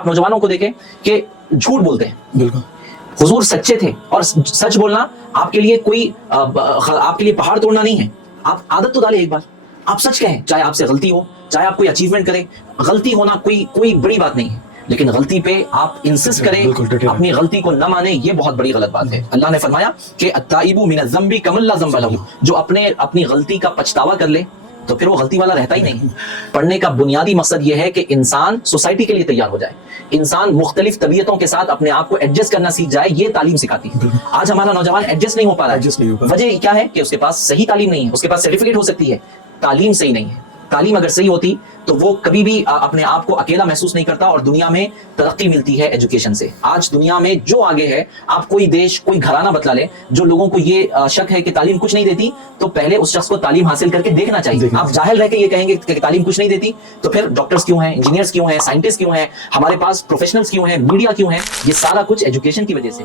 آپ نوجوانوں کو دیکھیں کہ جھوٹ بولتے ہیں. بالکل حضور سچے تھے, اور سچ بولنا آپ کے لیے کوئی آپ کے لیے پہاڑ توڑنا نہیں ہے. آپ عادت تو ڈالیں ایک بار, آپ سچ کہیں, چاہے آپ سے غلطی ہو, چاہے آپ کوئی اچیومنٹ کریں. غلطی ہونا کوئی بڑی بات نہیں ہے, لیکن غلطی پہ آپ انسسٹ کریں, اپنی غلطی کو نہ مانیں, یہ بہت بڑی غلط بات ہے. اللہ نے فرمایا کہ التائب من الذنب کمن لا ذنب له, جو اپنی غلطی کا پچھتاوا کر لے تو پھر وہ غلطی والا رہتا ہی نہیں. پڑھنے کا بنیادی مقصد یہ ہے کہ انسان سوسائٹی کے لیے تیار ہو جائے, انسان مختلف طبیعتوں کے ساتھ اپنے آپ کو ایڈجسٹ کرنا سیکھ جائے. یہ تعلیم سکھاتی ہے. آج ہمارا نوجوان ایڈجسٹ نہیں ہو پا رہا ہے. وجہ کیا ہے کہ اس کے پاس صحیح تعلیم نہیں ہے. اس کے پاس سرٹیفکیٹ ہو سکتی ہے, تعلیم صحیح نہیں ہے. تعلیم اگر صحیح ہوتی تو وہ کبھی بھی اپنے آپ کو اکیلا محسوس نہیں کرتا, اور دنیا میں ترقی ملتی ہے ایجوکیشن سے. آج دنیا میں جو آگے ہے, آپ کوئی دیش, کوئی گھرانہ بتلا لیں جو لوگوں کو یہ شک ہے کہ تعلیم کچھ نہیں دیتی, تو پہلے اس شخص کو تعلیم حاصل کر کے دیکھنا چاہیے. آپ جاہل رہ کے یہ کہیں گے کہ تعلیم کچھ نہیں دیتی, تو پھر ڈاکٹرز کیوں ہیں, انجینئرز کیوں ہیں, سائنٹسٹ کیوں ہیں, ہمارے پاس پروفیشنلز کیوں ہیں, میڈیا کیوں ہیں؟ یہ سارا کچھ ایجوکیشن کی وجہ سے.